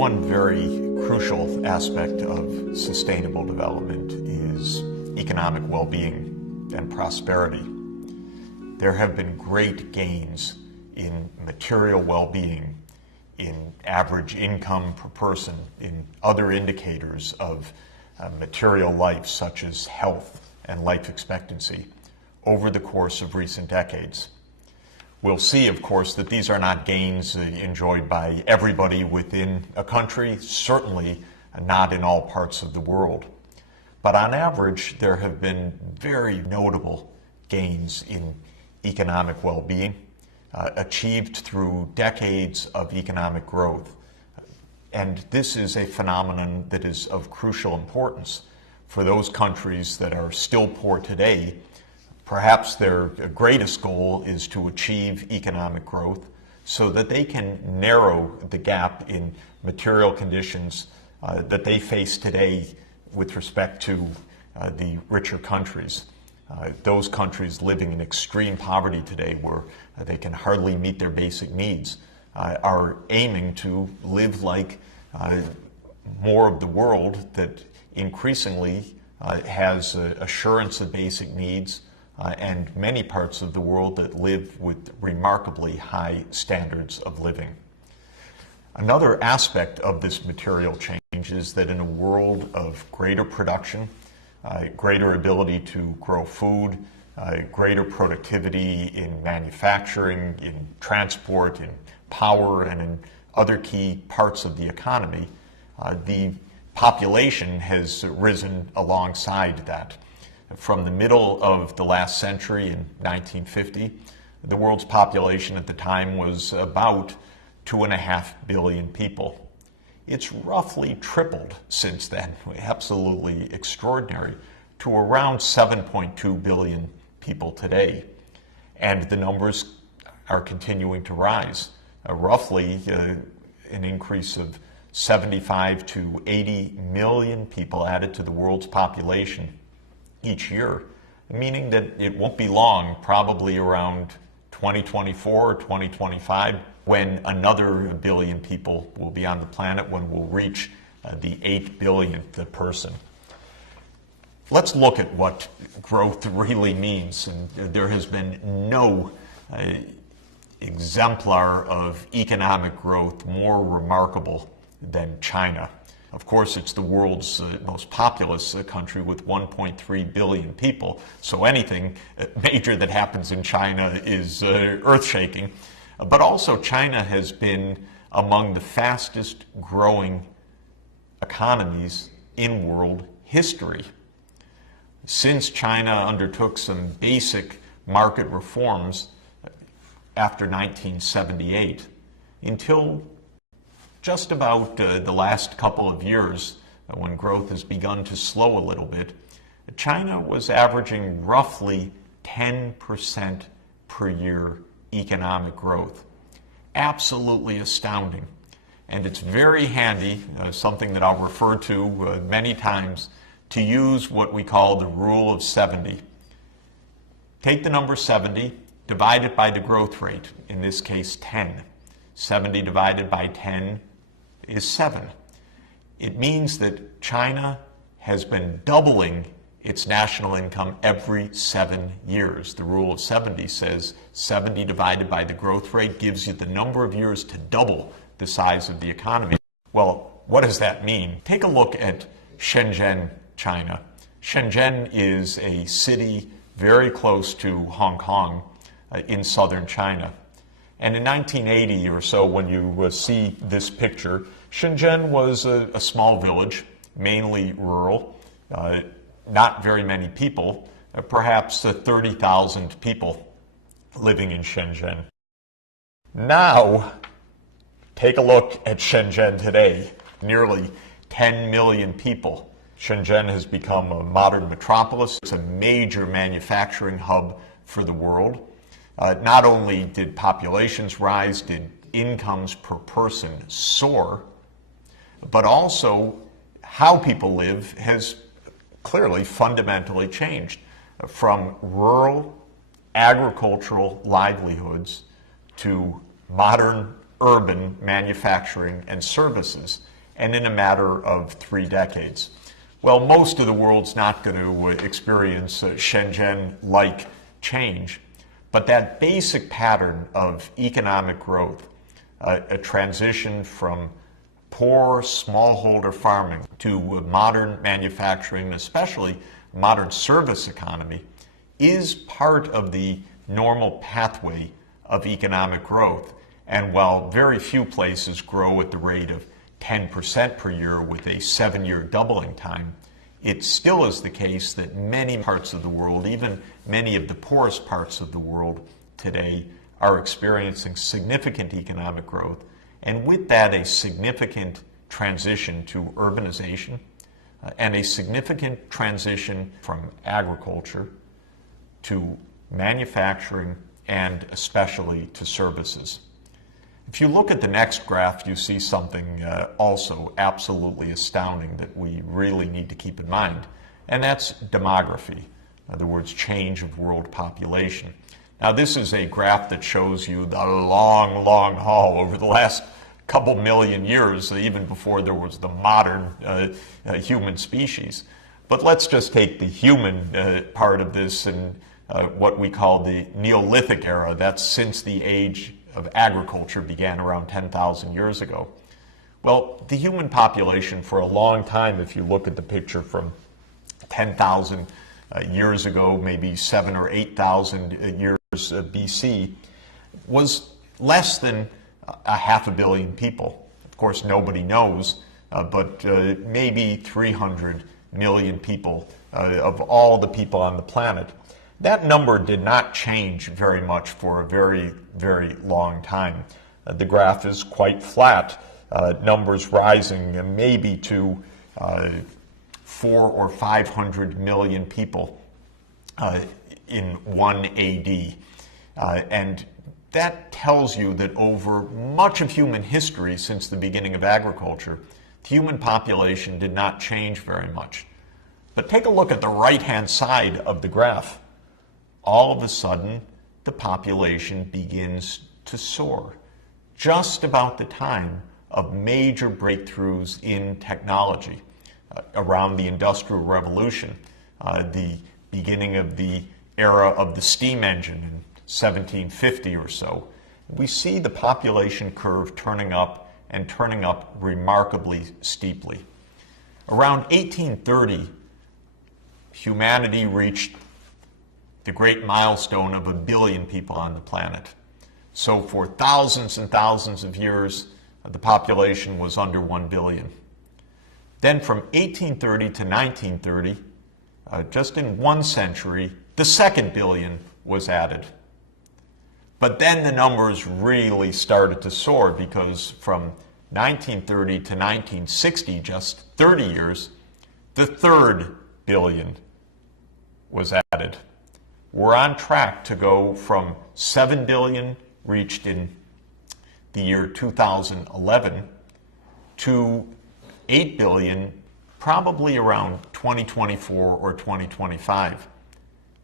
One very crucial aspect of sustainable development is economic well-being and prosperity. There have been great gains in material well-being, in average income per person, in other indicators of material life such as health and life expectancy over the course of recent decades. We'll see, of course, that these are not gains enjoyed by everybody within a country, certainly not in all parts of the world. But on average, there have been very notable gains in economic well-being, achieved through decades of economic growth. And this is a phenomenon that is of crucial importance for those countries that are still poor today. Perhaps their greatest goal is to achieve economic growth so that they can narrow the gap in material conditions that they face today with respect to the richer countries. Those countries living in extreme poverty today, where they can hardly meet their basic needs, are aiming to live like more of the world that increasingly has assurance of basic needs, and many parts of the world that live with remarkably high standards of living. Another aspect of this material change is that in a world of greater production, greater ability to grow food, greater productivity in manufacturing, in transport, in power, and in other key parts of the economy, the population has risen alongside that. From the middle of the last century in 1950, the world's population at the time was about 2.5 billion people. It's roughly tripled since then, absolutely extraordinary, to around 7.2 billion people today. And the numbers are continuing to rise, roughly an increase of 75 to 80 million people added to the world's population each year, meaning that it won't be long, probably around 2024 or 2025, when another billion people will be on the planet, when we'll reach the 8 billionth person. Let's look at what growth really means. And there has been no exemplar of economic growth more remarkable than China. Of course, it's the world's most populous country with 1.3 billion people, so anything major that happens in China is earth-shaking. But also, China has been among the fastest growing economies in world history. Since China undertook some basic market reforms after 1978, until just about the last couple of years, when growth has begun to slow a little bit, China was averaging roughly 10% per year economic growth. Absolutely astounding. And it's very handy, something that I'll refer to many times, to use what we call the rule of 70. Take the number 70, divide it by the growth rate, in this case 10. 70 divided by 10 is 7. It means that China has been doubling its national income every 7 years. The rule of 70 says 70 divided by the growth rate gives you the number of years to double the size of the economy. Well, what does that mean? Take a look at Shenzhen, China. Shenzhen is a city very close to Hong Kong in southern China. And in 1980 or so, when you see this picture, Shenzhen was a small village, mainly rural, not very many people, perhaps 30,000 people living in Shenzhen. Now, take a look at Shenzhen today, nearly 10 million people. Shenzhen has become a modern metropolis. It's a major manufacturing hub for the world. Not only did populations rise, did incomes per person soar, but also how people live has clearly fundamentally changed from rural agricultural livelihoods to modern urban manufacturing and services. and in a matter of 3 decades. Well, most of the world's not going to experience Shenzhen-like change, but that basic pattern of economic growth, a transition from poor smallholder farming to modern manufacturing, especially modern service economy, is part of the normal pathway of economic growth. And while very few places grow at the rate of 10% per year with a 7-year doubling time, it still is the case that many parts of the world, even many of the poorest parts of the world today, are experiencing significant economic growth, and with that a significant transition to urbanization and a significant transition from agriculture to manufacturing and especially to services. If you look at the next graph, you see something also absolutely astounding that we really need to keep in mind, and that's demography. In other words, change of world population. Now, this is a graph that shows you the long, long haul over the last couple million years, even before there was the modern human species. But let's just take the human part of this and what we call the Neolithic era. That's since the age of agriculture began around 10,000 years ago. Well, the human population for a long time, if you look at the picture from 10,000 years ago, maybe 7,000 or 8,000 years BC, was less than 500 million people. Of course, nobody knows, but maybe 300 million people of all the people on the planet. That number did not change very much for a very, very long time. The graph is quite flat, numbers rising maybe to 400 or 500 million people in 1 AD. And that tells you that over much of human history since the beginning of agriculture, the human population did not change very much. But take a look at the right-hand side of the graph. All of a sudden, the population begins to soar, just about the time of major breakthroughs in technology, around the Industrial Revolution, the beginning of the era of the steam engine in 1750 or so. We see the population curve turning up and turning up remarkably steeply. Around 1830, humanity reached the great milestone of 1 billion people on the planet. So for thousands and thousands of years, the population was under 1 billion. Then from 1830 to 1930, just in 1 century, the 2nd billion was added. But then the numbers really started to soar, because from 1930 to 1960, just 30 years, the 3rd billion was added. We're on track to go from 7 billion reached in the year 2011 to 8 billion probably around 2024 or 2025.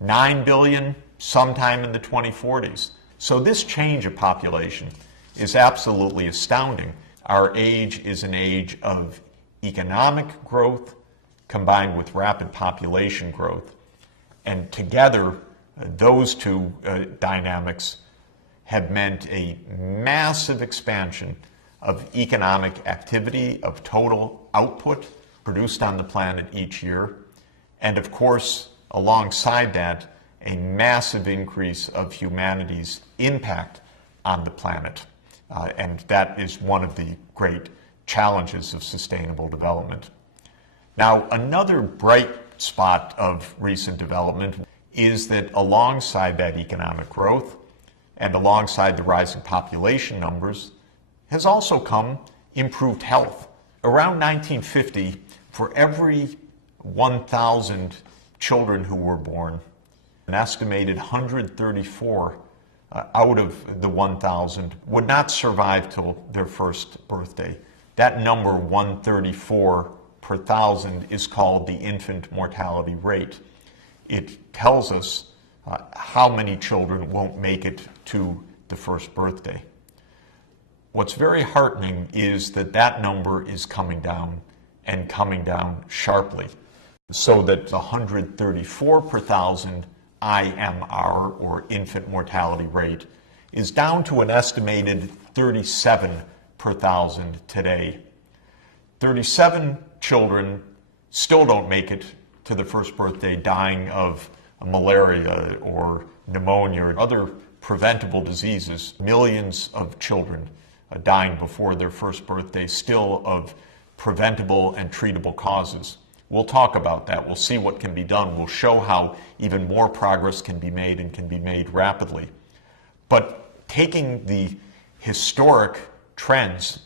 9 billion sometime in the 2040s. So this change of population is absolutely astounding. Our age is an age of economic growth combined with rapid population growth. And together, those two dynamics have meant a massive expansion of economic activity, of total output produced on the planet each year, and of course, alongside that, a massive increase of humanity's impact on the planet. And that is one of the great challenges of sustainable development. Now, another bright spot of recent development is that alongside that economic growth and alongside the rising population numbers has also come improved health. Around 1950, for every 1,000 children who were born, an estimated 134 out of the 1,000 would not survive till their first birthday. That number, 134 per thousand, is called the infant mortality rate. It tells us how many children won't make it to the first birthday. What's very heartening is that that number is coming down and coming down sharply, so that 134 per thousand IMR, or infant mortality rate, is down to an estimated 37 per thousand today. 37 children still don't make it to the first birthday dying of malaria or pneumonia or other preventable diseases. Millions of children dying before their first birthday, still of preventable and treatable causes. We'll talk about that. We'll see what can be done. We'll show how even more progress can be made and can be made rapidly. But taking the historic trends,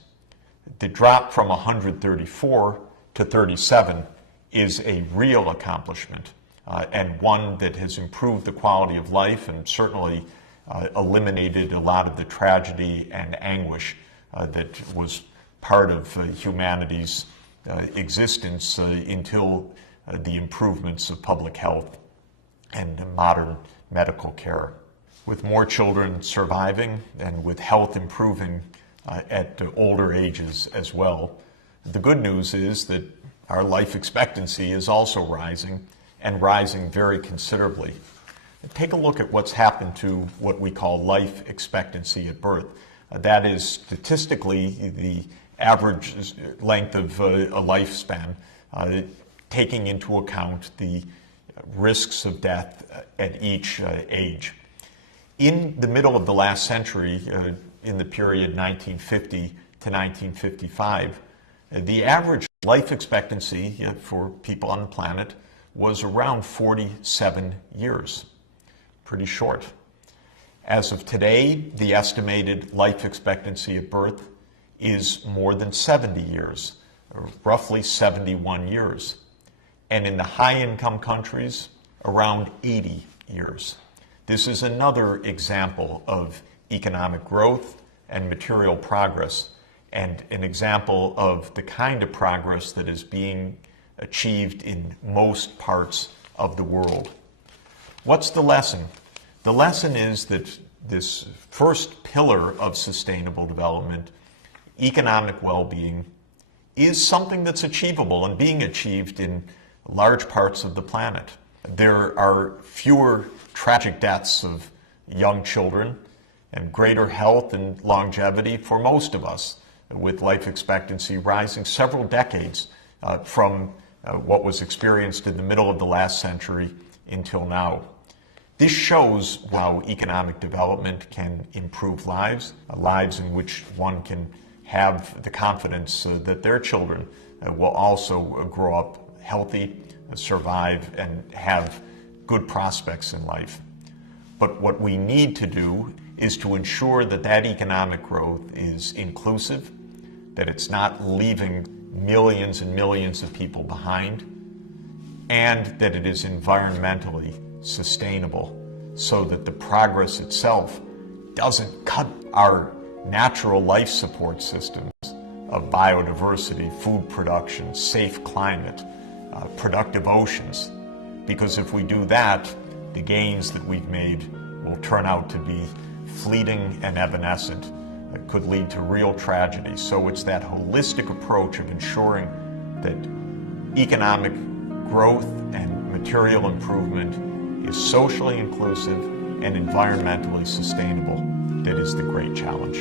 the drop from 134 to 37 is a real accomplishment, and one that has improved the quality of life and certainly eliminated a lot of the tragedy and anguish that was part of humanity's existence until the improvements of public health and modern medical care. With more children surviving and with health improving at older ages as well, the good news is that our life expectancy is also rising, and rising very considerably. Take a look at what's happened to what we call life expectancy at birth. That is statistically the average length of a lifespan, taking into account the risks of death at each age. In the middle of the last century, in the period 1950 to 1955, the average life expectancy for people on the planet was around 47 years. Pretty short. As of today, the estimated life expectancy at birth is more than 70 years, or roughly 71 years. And in the high-income countries, around 80 years. This is another example of economic growth and material progress, and an example of the kind of progress that is being achieved in most parts of the world. What's the lesson? The lesson is that this first pillar of sustainable development, economic well-being, is something that's achievable and being achieved in large parts of the planet. There are fewer tragic deaths of young children and greater health and longevity for most of us, with life expectancy rising several decades from what was experienced in the middle of the last century until now. This shows how economic development can improve lives, lives in which one can have the confidence that their children will also grow up healthy, survive, and have good prospects in life. But what we need to do is to ensure that that economic growth is inclusive, that it's not leaving millions and millions of people behind, and that it is environmentally sustainable, so that the progress itself doesn't cut our natural life support systems of biodiversity, food production, safe climate, productive oceans. Because if we do that, the gains that we've made will turn out to be fleeting and evanescent. It could lead to real tragedy. So it's that holistic approach of ensuring that economic growth and material improvement is socially inclusive and environmentally sustainable that is the great challenge.